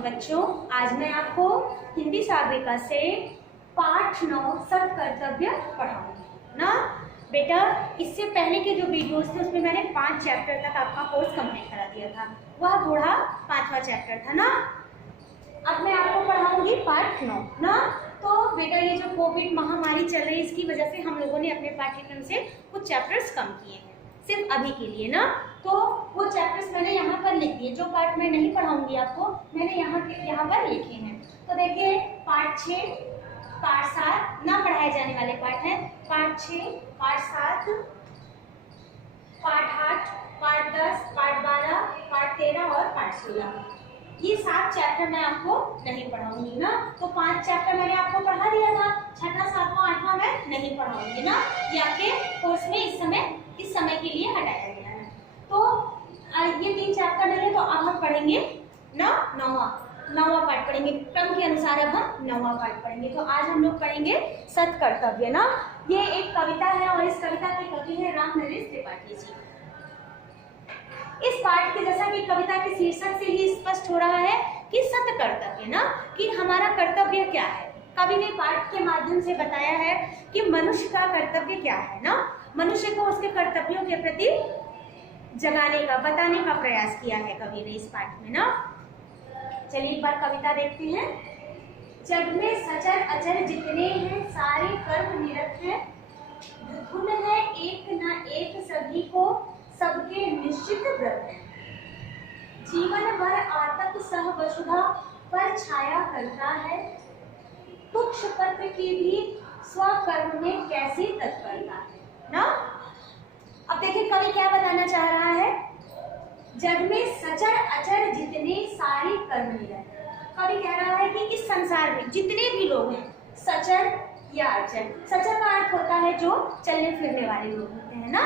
Morning बच्चों। आज मैं आपको हिंदी सागरिका से पाठ 9 सत कर्तव्य पढ़ाऊंगी ना बेटा। इससे पहले के जो वीडियोस थे उसमें मैंने 5 चैप्टर तक आपका कोर्स कंप्लीट करा दिया था, वह बूढ़ा 5वां चैप्टर था ना। अब मैं आपको पढ़ाऊंगी पाठ 9 ना। तो बेटा ये जो कोविड महामारी चल रही है इसकी वजह से हम लोगों ने अपने पाठ्यक्रम से कुछ चैप्टर्स कम किए हैं सिर्फ अभी के लिए ना। तो वो चैप्टर्स मैंने यहाँ पर लिख दिए, जो पार्ट मैं नहीं पढ़ाऊंगी आपको मैंने यहाँ पर लिखे हैं। तो देखिए पार्ट 6 पार्ट 7 ना पढ़ाए जाने वाले पार्ट हैं, part 6 part 7 part 8 part 10 part 12 part 13 और पार्ट 16। ये 7 चैप्टर मैं आपको नहीं पढ़ाऊंगी ना। तो 5 चैप्टर मैंने आपको पढ़ा दिया था, 6वां 7वां 8वां मैं नहीं पढ़ाऊंगी ना। ये आपके कोर्स में इस समय के लिए हटाया गया है। तो ये 3 चैप्टर नहीं है, तो अब हम पढ़ेंगे ना 9वां पार्ट पढ़ेंगे। क्रम के अनुसार अब हम 9वां पार्ट पढ़ेंगे। तो आज हम लोग पढ़ेंगे सत कर्तव्य ना। ये एक कविता है और इस कविता के कवि है रामनरेश त्रिपाठी जी। इस पाठ के जैसा कि कविता के शीर्षक से ही स्पष्ट हो रहा है कि सत कर्तव्य ना, कि हमारा कर्तव्य क्या है। कवि ने पाठ के माध्यम से बताया है कि मनुष्य का कर्तव्य क्या है ना। मनुष्य को उसके कर्तव्यों के प्रति जगाने का, बताने का प्रयास किया है कवि ने इस पाठ में ना। चलिए एक बार कविता देखते हैं। जग में सचर अचर जितने हैं सारे कर्म निरत हैं, धुन है एक न एक सभी को सबके निश्चित व्रत है। जीवन भर आतप सह वसुधा पर छाया करता है, तुक्ष पत्र की भी स्वकर्म में कैसी तत्परता है ना। अब देखिए कवि क्या बताना चाह रहा है। जग में सचर अचर जितने सारे कर्म निरत। कवि कह रहा है कि इस संसार में जितने भी लोग हैं, सचर या अचर, सचर का अर्थ होता है जो चलने फिरने वाले लोग होते हैं ना,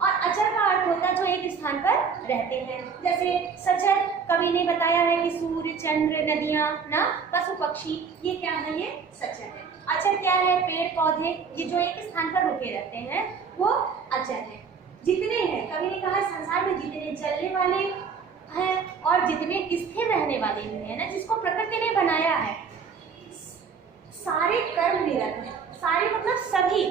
और अचर का अर्थ होता है जो एक स्थान पर रहते हैं। जैसे सचर कवि ने बताया है कि सूर्य चंद्र नदियां ना, पशु पक्षी, ये क्या है, ये सचर है। अचर क्या है, पेड़ पौधे, ये जो एक स्थान पर रुके रहते हैं वो अचर है। जितने हैं, कवि ने कहा संसार में जितने चलने वाले हैं और जितने स्थिर रहने वाले हैं ना, जिसको प्रकृति ने बनाया है, सारे कर्म निरत हैं। सारे मतलब सभी,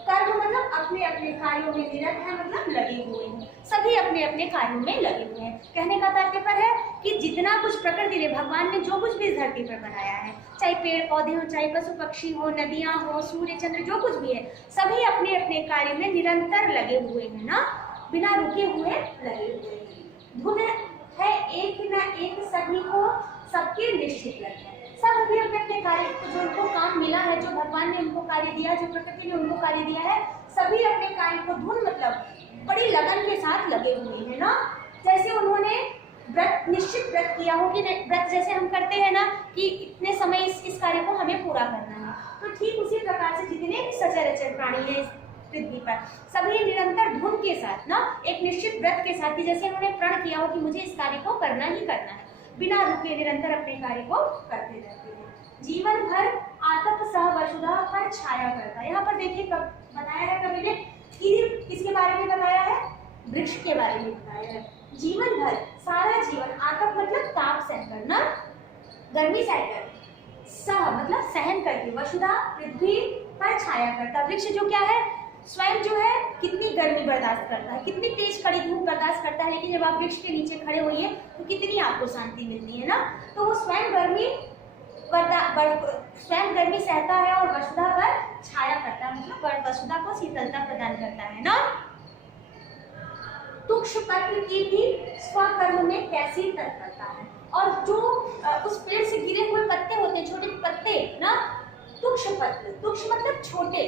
कर्म मतलब अपने अपने कार्यों में निरत है, मतलब लगे हुए हैं, सभी अपने अपने कार्यों में लगे हुए हैं। कहने का तात्पर्य है कि जितना कुछ प्रकृति ने, भगवान ने जो कुछ भी इस धरती पर बनाया है, चाहे पेड़ पौधे हो, चाहे पशु पक्षी हो, नदियां हो, सूर्य चंद्र, जो कुछ भी है, सभी अपने अपने कार्य में निरंतर लगे हुए हैं ना, बिना रुके हुए लगे हुए हैं। धुन है एक न एक सभी को सबके निश्चित व्रत है। सब अपने अपने कार्य, जो उनको काम मिला है, जो भगवान ने उनको कार्य दिया, जो प्रकृति ने उनको कार्य दिया है, सभी अपने कार्य को धुन मतलब बड़ी लगन के साथ लगे हुए हैं ना। जैसे उन्होंने व्रत, निश्चित व्रत किया हो कि व्रत जैसे हम करते हैं ना कि इतने समय इस कार्य को हमें पूरा करना है, तो ठीक उसी प्रकार से जितने सचर अचर प्राणी है इस पृथ्वी पर, सभी निरंतर धुन के साथ ना, एक निश्चित व्रत के साथ, जैसे उन्होंने प्रण किया हो कि मुझे इस कार्य को करना ही करना है, बिना रुके निरंतर अपने कार्य को करते रहते हैं। जीवन भर आतप सह वसुधा पर छाया करता है। यहाँ पर देखिए बताया है कवि ने, किसके बारे में बताया है, वृक्ष के बारे में बताया है। जीवन भर, सारा जीवन, आतप मतलब ताप सहन करना, गर्मी सहकर, सह मतलब सहन करके, वसुधा पृथ्वी पर छाया करता। वृक्ष जो क्या है, स्वयं जो है कितनी गर्मी बर्दाश्त करता है, कितनी तेज कड़ी धूप बर्दाश्त करता है, लेकिन जब आप वृक्ष के नीचे खड़े होइए तो कितनी आपको शांति मिलती है ना। तो वो स्वयं गर्मी सहता है और वसुधा पर छाया करता है, मतलब वसुधा को शीतलता प्रदान करता है ना। तुक्ष पत्र की भी स्वकर्म में कैसी तत्परता है। और जो उस पेड़ से गिरे हुए पत्ते होते हैं, छोटे पत्ते ना, तुक्ष पत्र, तुक्ष मतलब छोटे,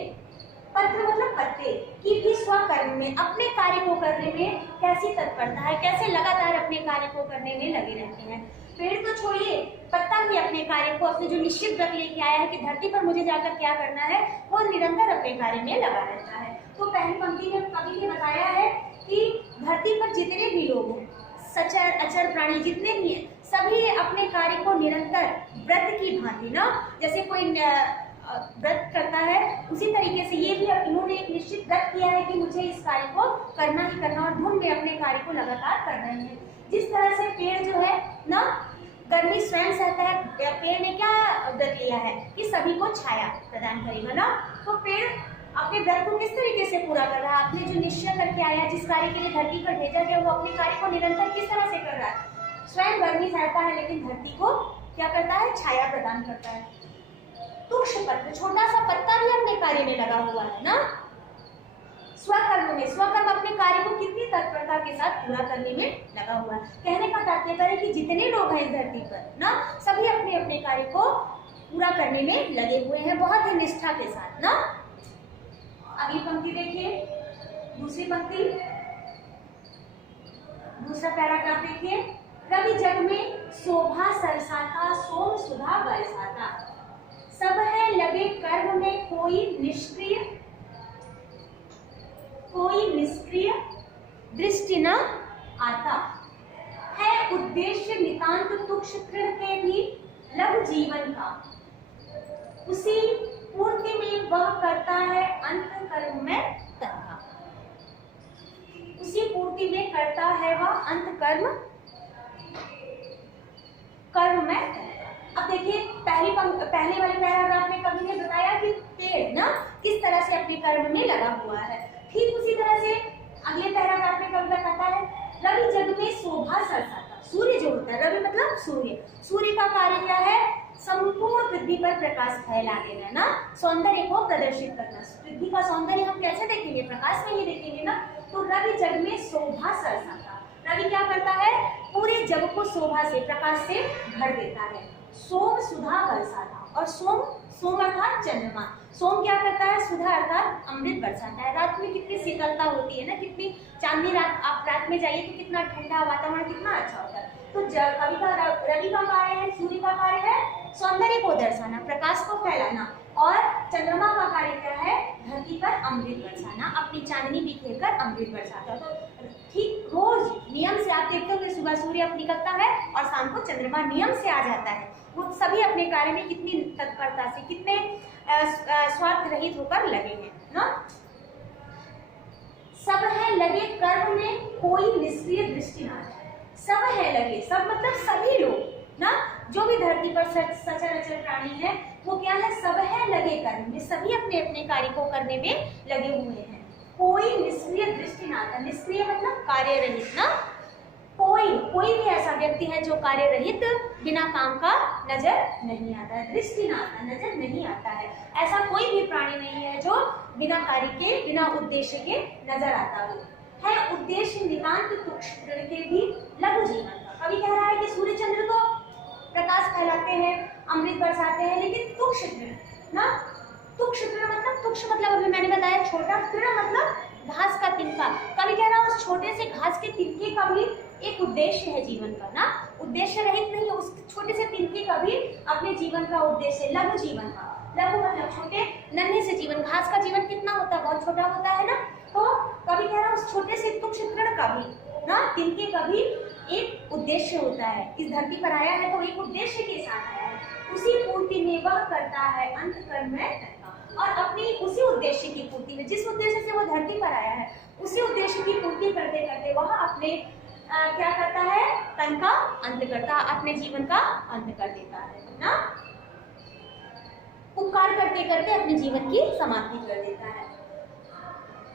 पत्र मतलब पत्ते, की भी स्वकर्म में, अपने कार्य को करने में कैसी तत्परता है, कैसे लगातार अपने कार्य को करने में लगे रहते हैं। पेड़ तो छोड़िए, पत्ता भी अपने कार्य को, अपने जो निश्चित व्रत लेके आया है कि धरती पर मुझे जाकर क्या करना है, वो निरंतर अपने कार्य में लगा रहता है। तो पहली पंक्ति में कवि ने बताया है कि धरती पर जितने भी लोग हैं, सचर अचर प्राणी जितने भी हैं, सभी अपने कार्य को निरंतर व्रत की भांति ना, जैसे कोई व्रत करता है उसी तरीके से ये भी इन्होंने एक निश्चित व्रत किया है कि मुझे इस कार्य को करना ही करना, और धुन में अपने कार्य को लगातार कर रहे हैं। जिस तरह से पेड़ जो है ना गर्मी स्वयं सहता है, पेड़ ने क्या व्रत लिया है कि सभी को छाया प्रदान करेगा ना। तो पेड़ अपने व्रत को किस तरीके से पूरा कर रहा है, आपने जो निश्चय करके आया, जिस कार्य के लिए धरती पर भेजा गया, वो अपने कार्य को निरंतर किस तरह से कर रहा है, स्वयं गर्मी सहता है लेकिन धरती को क्या करता है, छाया प्रदान करता है। तुक्ष पत्र, छोटा सा पत्ता भी अपने कार्य में लगा हुआ है ना। स्वकर्म में, स्वकर्म अपने कार्य को कितनी तत्परता के साथ पूरा करने में लगा हुआ है। कहने का तात्पर्य है कि जितने लोग हैं इस धरती पर ना, सभी अपने अपने कार्य को पूरा करने में लगे हुए हैं, बहुत ही निष्ठा के साथ ना। अगली पंक्ति देखिए, दूसरी पंक्ति, दूसरा पैराग्राफ देखिए। रवि जग में शोभा सरसाता, सोम सुधा बरसाता, सब है लगे कर्म में, कोई निष्क्रिय दृष्टि न आता, है उद्देश्य नितांत तुक्ष तृण के भी लघु जीवन का, उसी पूर्ति में वह करता है अंत कर्म में तथा, उसी पूर्ति में करता है वह अंत कर्म में। अब देखिए पहले वाले पैराग्राफ में कवि ने बताया कि पेड़ ना किस तरह से अपने कर्म में लगा हुआ है, ठीक उसी तरह से अगले पैराग्राफ में कवि बताता है रवि जग में शोभा सरसाता, सूर्य जो होता है, रवि मतलब सूर्य का कार्य क्या है, संपूर्ण पृथ्वी पर प्रकाश फैला देना ना, सौंदर्य को प्रदर्शित करना। पृथ्वी का सौंदर्य हम कैसे देखेंगे, प्रकाश में ही देखेंगे ना। तो रवि जग में शोभा सरसाता, रवि क्या करता है, पूरे जग को शोभा से, प्रकाश से भर देता है। सोम सुधा बरसाता, और सोम अर्थात चंद्रमा, सोम क्या करता है, सुधा अर्थात अमृत बरसाता है। रात में कितनी शीतलता होती है ना, कितनी चांदनी रात, आप रात में जाइए तो कितना ठंडा वातावरण, कितना अच्छा होता है। तो कवि का रवि का कार्य है, सूर्य का कार्य है सौंदर्य को दर्शाना, प्रकाश को फैलाना, और चंद्रमा का कार्य क्या है, धरती पर अमृत बरसाना, अपनी चांदनी बिखेर कर अमृत बरसाता। तो ठीक रोज नियम से आप देखते होंगे, सुबह सूर्य निकलता है और शाम को चंद्रमा नियम से आ जाता है। वो सभी अपने कार्य में कितनी तत्परता से, कितने स्वार्थ रहित होकर लगे हैं ना। सब है लगे कर्म में, कोई निष्क्रिय दृष्टि ना जाए। सब है लगे, सब मतलब सभी लोग ना, जो भी धरती पर सचराचर प्राणी है वो क्या है, सब है लगे कर्म में, सभी अपने अपने कार्य को करने में लगे हुए हैं। कोई निष्क्रिय दृष्टि ना आता, निष्क्रिय मतलब कार्य रहित ना, कोई भी ऐसा व्यक्ति है जो कार्य रहित बिना काम का नजर नहीं आता है, दृष्टि ना आता, नजर नहीं आता है। ऐसा कोई भी प्राणी नहीं है जो बिना कार्य के, बिना उद्देश्य के नजर आता हो। है उद्देश्य नितांत तुक्ष तृण के भी लघु जीवन का। कवि कह रहा है कि सूर्य चंद्र तो प्रकाश फैलाते हैं, अमृत बरसाते हैं, लेकिन तुक्ष तृण ना, तुक्ष तृण मतलब, तुक्ष मतलब अभी मैंने बताया छोटा, तृण मतलब घास का तिनका। कवि कह रहा है उस छोटे से घास के तिनके का भी एक उद्देश्य है जीवन का ना, उद्देश्य रहित नहीं है, उस छोटे से तिनके का भी अपने जीवन का उद्देश्य, लघु जीवन का। लघु मतलब छोटे, नन्हे से जीवन, घास का जीवन कितना होता है, बहुत छोटा होता है ना। तो कवि कह रहा है उस छोटे से तुक्ष तृण का भी ना, तिनके का भी एक उद्देश्य होता है। इस धरती पर आया है तो एक उद्देश्य के साथ आया है, उसी पूर्ति में वह करता है अंत कर्म में, और अपनी उसी उद्देश्य की पूर्ति में, जिस उद्देश्य से वो धरती पर आया है उसी उद्देश्य की पूर्ति करते करते वह अपने क्या करता है, तन का अंत करता, अपने जीवन का अंत कर देता है ना, उपकार करते करते अपने जीवन की समाप्ति कर देता है।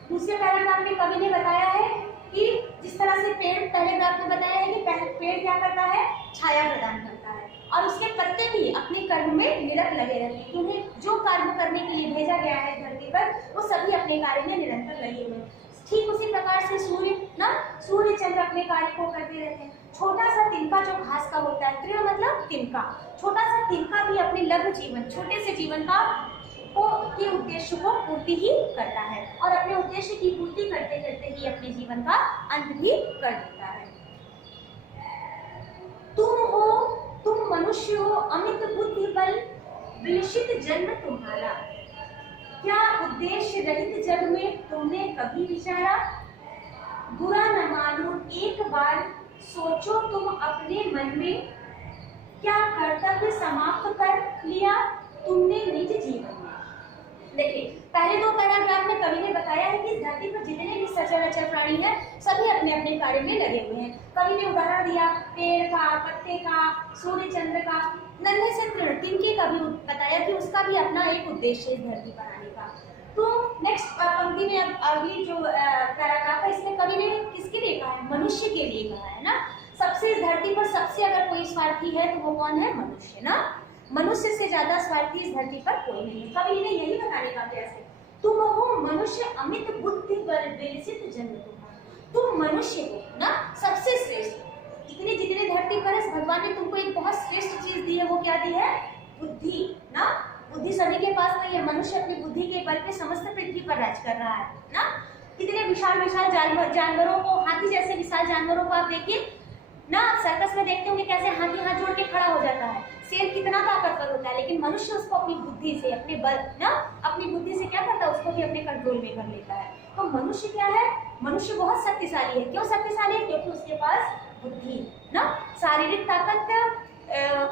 दूसरे पैराग्राफ में कवि ने बताया है कि जिस तरह से पेड़, पहले ग्राफ में बताया है कि पेड़ क्या करता है, छाया प्रदान करता है, और उसके पत्ते भी अपने कर्म में निरत लगे रहते हैं। उन्हें जो कार्य करने के लिए भेजा गया है धरती पर, वो सभी अपने कार्य में निरंतर लगे हुए हैं। ठीक उसी प्रकार से सूर्य चंद्र अपने कार्य को करते रहते हैं। छोटा सा तिनका जो घास का होता है, तृण मतलब तिनका, छोटा सा तिनका भी अपने लघु जीवन, छोटे से जीवन का के उद्देश्य को पूर्ति ही करता है, और अपने उद्देश्य की पूर्ति करते करते ही अपने जीवन का अंत भी कर देता है। तुम मनुष्य हो अमित बुद्धि बल, विलसित जन्म तुम्हारा, क्या उद्देश्य रहित जग में तुमने कभी विचारा, बुरा न मानो एक बार सोचो तुम अपने मन में, क्या कर्तव्य समाप्त कर लिया तुमने निज जीवन में। देखिए पहले दो पैराग्राफ में कवि ने बताया है कि इस धरती पर जितने भी सचराचर प्राणी हैं सभी अपने अपने कार्य में लगे हुए हैं। कवि ने उदाहरण दिया पेड़ का, पत्ते का, सूर्य चंद्र का, नन्हे से तृण तिनके का भी बताया कि उसका भी अपना एक उद्देश्य है इस धरती पर आने का। तो नेक्स्ट पंक्ति में अभी जो पैराग्राफ है इसमें कवि ने किसके लिए कहा है? मनुष्य के लिए कहा है ना। सबसे इस धरती पर सबसे अगर कोई स्वार्थी है तो वो कौन है? मनुष्य ना। मनुष्य से ज्यादा स्वार्थी इस धरती पर कोई नहीं है। कवि ने यही बताने का प्रयास है, तुम हो मनुष्य अमित बुद्धि बल विलसित जन्म तुम्हारा। तुम मनुष्य हो ना सबसे श्रेष्ठ। इतने जितने धरती पर है भगवान ने तुमको एक बहुत श्रेष्ठ चीज दी है। वो क्या दी है? बुद्धि ना। बुद्धि सभी के पास नहीं है। मनुष्य अपनी बुद्धि के बल पे समस्त पृथ्वी पर राज कर रहा है ना। कितने विशाल विशाल जानवरों को, हाथी जैसे विशाल जानवरों को आप देखिए ना, सर्कस में देखते होंगे कैसे हाथी हाथ जोड़ के खड़ा हो जाता है। शेर कितना ताकतवर होता है, लेकिन मनुष्य उसको अपनी बुद्धि से, अपने बल ना, अपनी बुद्धि से क्या करता है? उसको भी अपने कंट्रोल में कर लेता है। तो मनुष्य क्या है? मनुष्य बहुत शक्तिशाली है। क्यों शक्तिशाली है? क्योंकि उसके पास बुद्धि ना। शारीरिक ताकत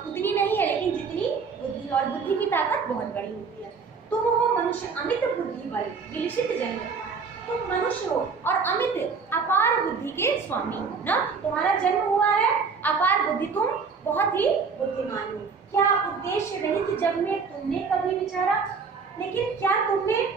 उतनी नहीं है, लेकिन जितनी बुद्धि, और बुद्धि की ताकत बहुत बड़ी होती है। तुम हो मनुष्य अमित बुद्धि बल विलसित जन्म। तुम मनुष्य हो और अमित अपार बुद्धि के स्वामी हो ना। तुम्हारा जन्म हुआ है अपार बुद्धि, तुम बहुत ही बुद्धिमान हो। क्या उद्देश्य रहित जग में तुमने कभी विचारा? लेकिन क्या तुम इस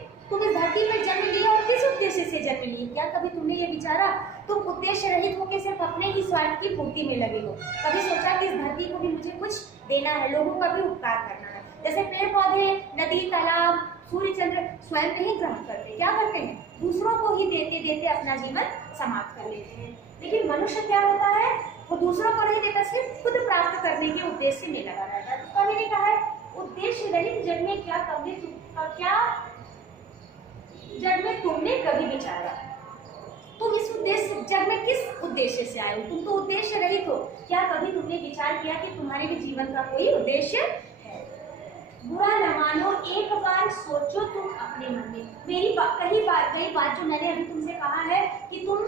धरती पर जन्म लिया और किस उद्देश्य से जन्म लिए? क्या कभी तुमने ये विचारा? तुम उद्देश्य रहित होकर सिर्फ अपने ही स्वार्थ की पूर्ति में लगे हो। कभी सोचा कि इस धरती को भी मुझे कुछ देना है, लोगों का भी उपकार करना है। जैसे पेड़ पौधे, नदी, तालाब, सूर्य चंद्र स्वयं नहीं ग्रहण करते, क्या करते हैं? दूसरों को ही देते देते अपना जीवन समाप्त कर लेते हैं। लेकिन मनुष्य क्या होता है? वो दूसरों को नहीं देता, सिर्फ खुद प्राप्त करने के उद्देश्य में लगा रहता है। तो कवि ने कहा है उद्देश्य रहित जग में तुमने कभी विचारा? तुम इस उद्देश्य जग में किस उद्देश्य से आए हो? तुम तो उद्देश्य रहित हो। क्या कभी तुमने विचार किया कि तुम्हारे भी जीवन का कोई उद्देश्य है? बुरा न मानो, एक बार सोचो तुम अपने मन में। मेरी कई बात जो मैंने अभी तुमसे कहा है कि तुम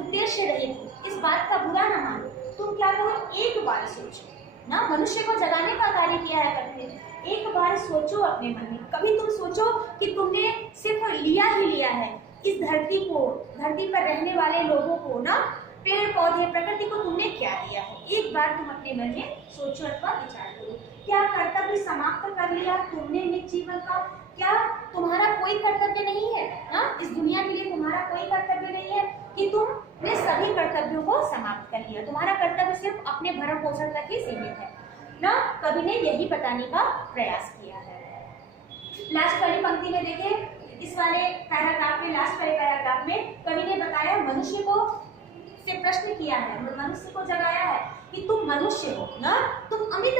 उद्देश्य रहित हो, इस बात का बुरा न मानो। तुम क्या करो? एक बार सोचो ना। मनुष्य को जगाने का कार्य किया है कवि ने। एक बार सोचो अपने मन में। कभी तुम सोचो कि तुमने सिर्फ लिया ही लिया है इस धरती को, धरती पर रहने वाले लोगों को ना, पेड़ पौधे, प्रकृति को तुमने क्या दिया है? एक बार तुम अपने मन में सोचो अथवा विचार करो। क्या कर्तव्य समाप्त कर लिया तुमने निज जीवन का? क्या तुम्हारा कोई कर्तव्य नहीं है ना? इस दुनिया के लिए तुम्हारा कोई कर्तव्य नहीं है कि तुमने सभी कर्तव्यों को समाप्त कर लिया? तुम्हारा कर्तव्य सिर्फ अपने भरण पोषण तक ही सीमित है ना। कवि ने यही बताने का प्रयास किया है। लास्ट वाली पंक्ति में देखिए, इस वाले पैराग्राफ में, लास्ट वाले पैराग्राफ में कवि ने बताया, मनुष्य को से प्रश्न किया है, मनुष्य को जगाया है कि तुम मनुष्य हो ना, तुम अमित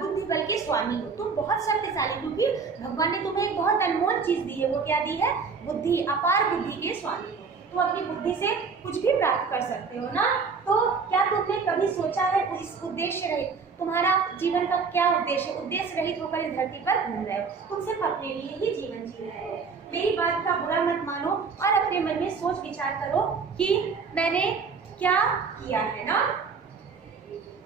बुद्धि बल के स्वामी हो, तुम बहुत शक्तिशाली, क्योंकि भगवान ने तुम्हें एक बहुत अनमोल चीज दी है। वो क्या दी है? बुद्धि, अपार बुद्धि के स्वामी हो। तुम अपनी बुद्धि से कुछ भी प्राप्त कर सकते हो ना। तो क्या तुमने कभी सोचा है इस उद्देश्य रहित तुम्हारा जीवन का क्या उद्देश्य? उद्देश्य रहित होकर इस धरती पर घूम रहे हो, तुम सिर्फ अपने लिए ही जीवन जी रहे हो। मेरी बात का बुरा मत मानो और अपने मन में सोच विचार करो कि मैंने क्या किया है ना।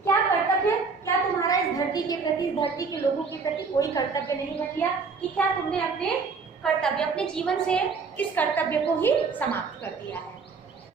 क्या कर्तव्य, क्या तुम्हारा इस धरती के प्रति, इस धरती के लोगों के प्रति कोई कर्तव्य नहीं बन गया कि क्या तुमने अपने कर्तव्य, अपने जीवन से इस कर्तव्य को ही समाप्त कर दिया है?